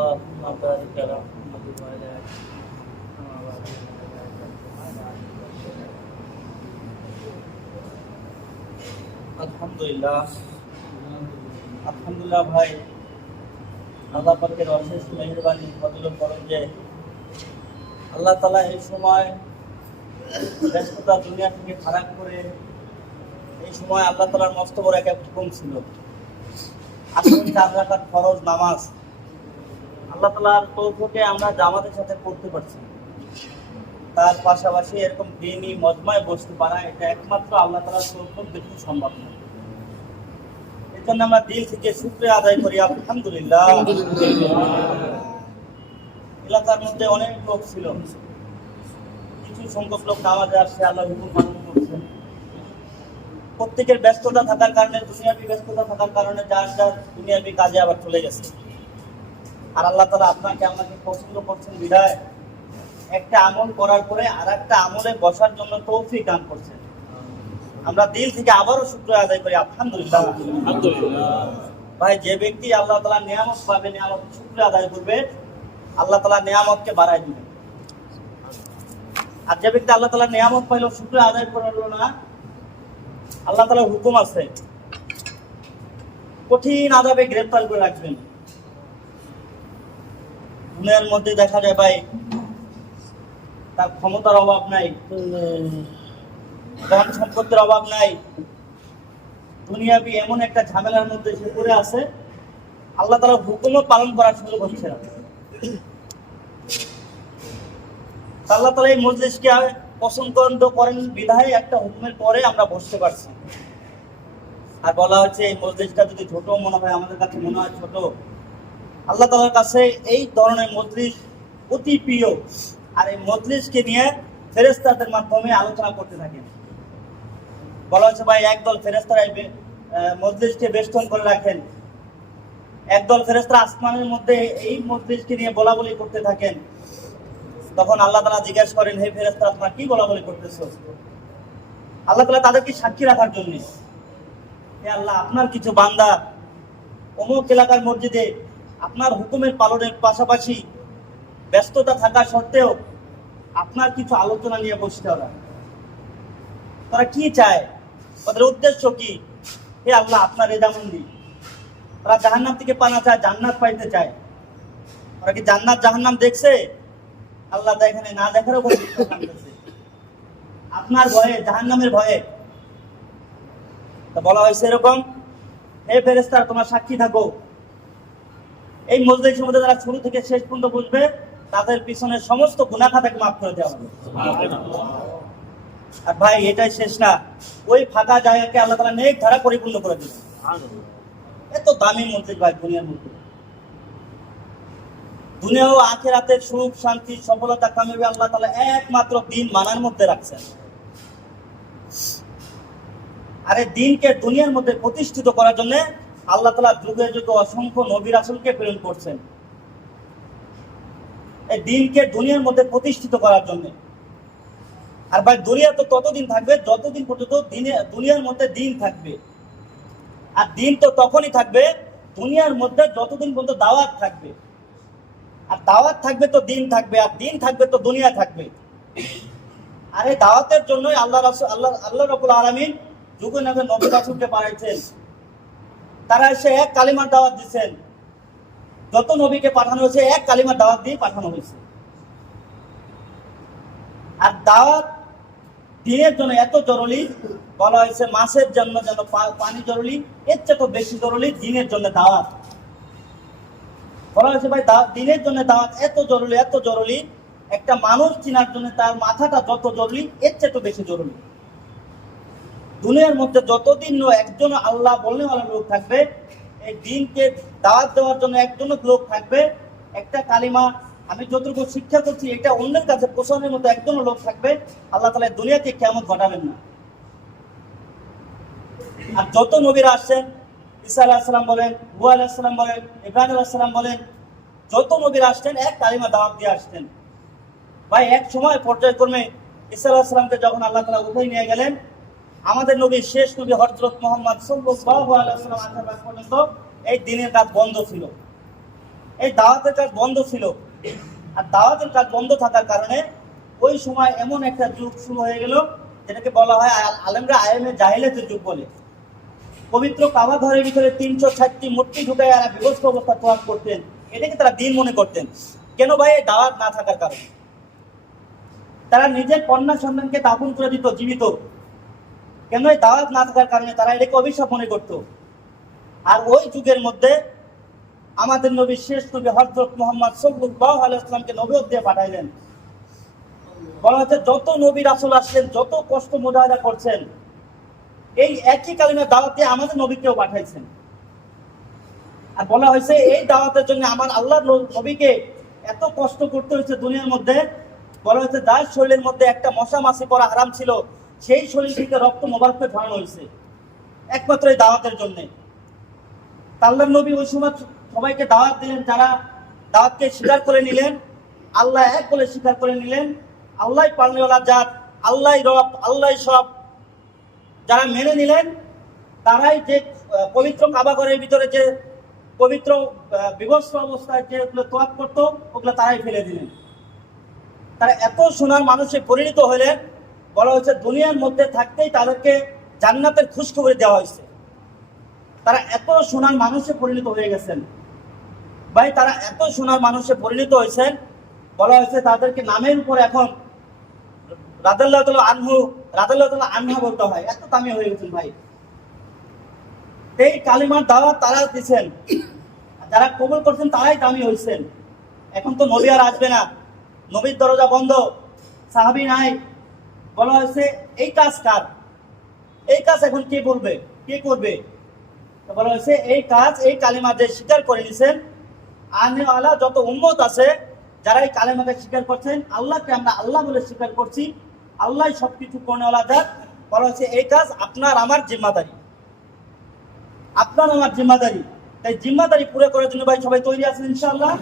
اللهم بارك على محمد وعلى آله كما باركت على আলহামদুলিল্লাহ ভাই, আল্লাহ পাকের অশেষ মেহেরবানি ফজল করম যে আল্লাহ তাআলা এই সময় ব্যস্ততা দুনিয়া থেকে ফারাক করে এই সময় আল্লাহ তাআলার মস্ত বড় একটা হুকুম ছিল, আসলে 4 রাকাত ফরজ নামাজ আল্লাহ তাআলার তৌফিকে আমরা জামাতের সাথে পড়তে পারছি। তার পাশাপাশি এরকম দিনই মজমায় বসতে পারা এটা একমাত্র আল্লাহ তাআলার তৌফিক দেখতে সম্ভব না। এর জন্য আমরা দিল থেকে শুকরিয়া আদায় করি আলহামদুলিল্লাহ। এলাকার মধ্যে অনেক লোক ছিল, কিছু সংখ্যক লোক নামাজে আসছে, আল্লাহ হুকুম পালন করছেন। প্রত্যেকের ব্যস্ততা থাকার কারণে, দুনিয়াবি ব্যস্ততা থাকার কারণে যার যার দুনিয়াবি কাজে আবার চলে গেছে। আর আল্লাহ তাআলা আপনাকে আমাকে পছন্দ করছেন বিধায় একটা আমল করার পরে আর একটা আমলে বসার জন্য তৌফিক দান করছেন। আমরা দিল থেকে আবারও শুকরিয়া আদায় করি আলহামদুলিল্লাহ। ভাই, যে ব্যক্তি আল্লাহ তাআলা নিয়ামত পাবে, নিয়ামত শুকরিয়া আদায় করবে, আল্লাহ তাআলা নিয়ামতকে বাড়ায় দিবেন। আর যে ব্যক্তি আল্লাহ তাআলা নিয়ামত পাইলো শুকরিয়া আদায় করলো না, আল্লাহ তাআলার হুকুম আছে কঠিন আযাবে গ্রেফতার করে রাখবেন। দুনিয়ার মধ্যে দেখা যায় ভাই, তার ক্ষমতার অভাব নাই, ধন সম্পত্তির অভাব নাই, দুনিয়াবি এমন একটা ঝামেলার মধ্যে সে পড়ে আছে, আল্লাহ তাআলার হুকুমও পালন করার সুযোগ হচ্ছে না। আল্লাহ তাআলা এই মজলিসকে পছন্দ করেন বিধায় একটা হুকুমের পরে আমরা বসতে পারছি। আর বলা হচ্ছে এই মজলিসটা যদি ছোট মনে হয়, আমাদের কাছে মনে হয় ছোট, আল্লাহ তাআলার কাছে এই ধরনের মজলিস অতি প্রিয়। আর এই মজলিসকে নিয়ে ফেরেশতাদের মাধ্যমে আলোচনা করতে থাকেন। বলা হচ্ছে ভাই, একদল ফেরেশতারা মজলিসকে বেষ্টন করে রাখেন, একদল ফেরেশতারা আসমানের মধ্যে এই মজলিসকে নিয়ে বলা বলি করতে থাকেন। তখন আল্লাহ তাআলা জিজ্ঞাসা করেন, হে ফেরেশতারা, তোমরা কি বলা বলি করতেছো? আল্লাহ তাআলা তাদেরকে সাক্ষী রাখার জন্য, হে আল্লাহ, আপনার কিছু বান্দা অমুক এলাকার মসজিদে আপনার হুকুমের পালনের পাশাপাশি ব্যস্ততা থাকা সত্ত্বেও আপনার কিছু আলোচনা নিয়ে বসতে ওরা। তারা কি চায়, তাদের উদ্দেশ্য কি? হে আল্লাহ, আপনার রেজামন্দি। তারা জাহান্নাম থেকে পানা চায়, জান্নাত পাইতে চায়। ওরা কি জান্নাত জাহান্নাম দেখছে? আল্লাহ দেখেন, না দেখারও কোনো বিষয় করছে আপনার ভয়ে, জাহান্নামের ভয়ে। তা বলা হয়েছে এরকম, হে ফেরেশতারা, তোমরা সাক্ষী থাকো, এই মজলিসের মধ্যে যারা শুরু থেকে শেষ পর্যন্ত বুঝবে তাদের পিছনে সমস্ত গুনাহ খাতাকে মাফ করে দেওয়া হবে। আর ভাই, এটাই শেষ না, ওই ফাঁকা জায়গাকে আল্লাহ তাআলা নেক ধারা পরিপূর্ণ করে দিবেন। এত দামি মজলিস ভাই দুনিয়ার মধ্যে। দুনিয়া ও আখিরাতের সুখ শান্তি সফলতা কামিয়াবি আল্লাহ তাআলা একমাত্র দিন মানার মধ্যে রাখছেন। আর এই দিনকে দুনিয়ার মধ্যে প্রতিষ্ঠিত করার জন্য আল্লাহ তাআলা যুগে যুগে অসংখ্য নবী রাসূলকে প্রেরণ করছেন, এই দিনকে দুনিয়ার মধ্যে প্রতিষ্ঠিত করার জন্য। আর ভাই, দুনিয়া তো ততদিন থাকবে যতদিন পর্যন্ত দুনিয়ার মধ্যে দিন থাকবে। আর দিন তো তখনই থাকবে দুনিয়ার মধ্যে যতদিন পর্যন্ত দাওয়াত থাকবে। আর দাওয়াত থাকবে তো দিন থাকবে, আর দিন থাকবে তো দুনিয়া থাকবে। আর এই দাওয়াতের জন্যই আল্লাহ রাব্বুল আলামিন যুগে যুগে নবী রাসূলকে পাঠাইছেন। তারা এসে এক কালিমার দাওয়াত দিচ্ছেন। যত নবীকে পাঠানো হয়েছে এক কালিমার দাওয়াত দিয়ে পাঠানো হয়েছে। আর দাওয়াত দিনের জন্য এত জরুরি, বলা হয়েছে মাছের জন্য যেন পানি জরুরি, এর চেয়ে তো বেশি জরুরি দিনের জন্য দাওয়াত। বলা হয়েছে ভাই, দিনের জন্য দাওয়াত এত জরুরি, এত জরুরি, একটা মানুষ চিনার জন্য তার মাথাটা যত জরুরি, এর চেয়ে তো বেশি জরুরি। দুনিয়ার মধ্যে যতদিন একজন আল্লাহ বলনেওয়ালা লোক থাকবে, এই দিনকে দাওয়াত দেওয়ার জন্য একজন লোক থাকবে, একটা কালিমা আমি যতটুকু শিক্ষা করছি এটা অন্যের কাছে পৌঁছানোর মতো একজন লোক থাকবে, আল্লাহ তাআলা দুনিয়াতে কিয়ামত ঘটাবেন না। আর যত নবীরা আসছেন, ঈসা আলাইহিস সালাম বলেন, নুহ আলাইহিস সালাম বলেন, ইব্রাহিম আলাইহিস সালাম বলেন, যত নবীরা আসছেন এক কালিমা দাওয়াত দিয়ে আসছেন। ভাই, এক সময় পর্যায়ক্রমে ঈসা আলাইহিস সালামকে যখন আল্লাহ তাআলা উঠাই নিয়ে গেলেন, আমাদের নবী, শেষ নবী হযরত মুহাম্মদ সাল্লাল্লাহু আলাইহি ওয়াসাল্লাম আসার পর্যন্ত এই দিনের কাজ বন্ধ ছিল। এই দাওয়াতের কাজ বন্ধ ছিল। আর দাওয়াতের কাজ বন্ধ থাকার কারণে ওই সময় এমন একটা যুগ শুরু হয়ে গেল যেটাকে বলা হয় আলেমরা আয়েমে জাহিলিয়াতের যুগ বলে। পবিত্র কাবা ঘরের ভিতরে 360টি মূর্তি ঢুকায় আর বিভস্ত অবস্থা তোয়াফ করতেন। এটাকে তারা দিন মনে করতেন। কেন ভাই? এই দাওয়াত না থাকার কারণে। তারা নিজের কন্যা সন্তানকে দাফন করে দিত জীবিত। কেন? এই দাওয়াত না থাকার কারণে তারা এটাকে অভিশাপ মনে করত। আর ওই যুগের মধ্যে আমাদের নবী, শেষ নবী হযরত মুহাম্মদ সাল্লাল্লাহু আলাইহি ওয়াসাল্লামকে নবুয়ত দিয়ে পাঠাইলেন। বলা হচ্ছে যত নবী রাসূল আসলেন, যত কষ্ট মুজাহিদা করছেন, এই একই কালিমা দাওয়াত দিয়ে আমাদের নবীকেও পাঠাইছেন। আর বলা হয়েছে এই দাওয়াতের জন্য আমার আল্লাহর নবীকে এত কষ্ট করতে হয়েছে দুনিয়ার মধ্যে। বলা হয়েছে যার শরীরের মধ্যে একটা মশা মাছি পড়া হারাম ছিল, সেই শরীর থেকে রক্ত মোবারক ঝরানো হয়েছে একমাত্র এই দাওয়াতের জন্য। আল্লাহর নবী ওই সময় সবাইকে দাওয়াত দিলেন, যারা দাওয়াতকে স্বীকার করে নিলেন, আল্লাহ এক বলে স্বীকার করে নিলেন, আল্লাহই পালনেওয়ালা জাত, আল্লাহই রব, আল্লাহই সব, যারা মেনে নিলেন তারাই যে পবিত্র কাবা ঘরের ভিতরে যে পবিত্র বিভস্ত অবস্থায় যেগুলো তোয়াফ করতো ওগুলো তারাই ফেলে দিলেন। তারা এত সোনার মানুষে পরিণত হলেন, বলা হয়েছে দুনিয়ার মধ্যে থাকতেই তাদেরকে জান্নাতের খুশখবরি দেওয়া হয়েছে। তারা এত সোনার মানুষে পরিণত হয়ে গেছেন ভাই, তারা এত সোনার মানুষে পরিণত হয়েছেন, বলা হয়েছে তাদেরকে নামের উপর এখন রাদিয়াল্লাহু তাআলা আনহু, রাদিয়াল্লাহু তাআলা আনহা বলতে হয়, এত দামি হয়ে গেছেন ভাই। এই কালিমার দাওয়াত তারা দিচ্ছেন, যারা কবুল করছেন তারাই দামি হয়েছেন। এখন তো নবী আর আসবে না, নবীর দরজা বন্ধ, সাহাবী নাই। বলা হয়েছে এই কাজ কার? এই কাজ এখন কে বলবে, কে করবে? বলা হয়েছে এই কাজ, এই কালিমা যে স্বীকার করে নিছেন, আনেওয়ালা যত উম্মত আছে যারা এই কালিমাকে স্বীকার করছেন, আল্লাহকে আমরা আল্লাহ বলে স্বীকার করছি, আল্লাহ সবকিছু করনেওয়ালা জাত। বলা হয়েছে এই কাজ আপনার আমার জিম্মাদারি, আপনার আমার জিম্মাদারি। তাই জিম্মাদারি পুরো করার জন্য ভাই সবাই তৈরি আছেন ইনশাআল্লাহ?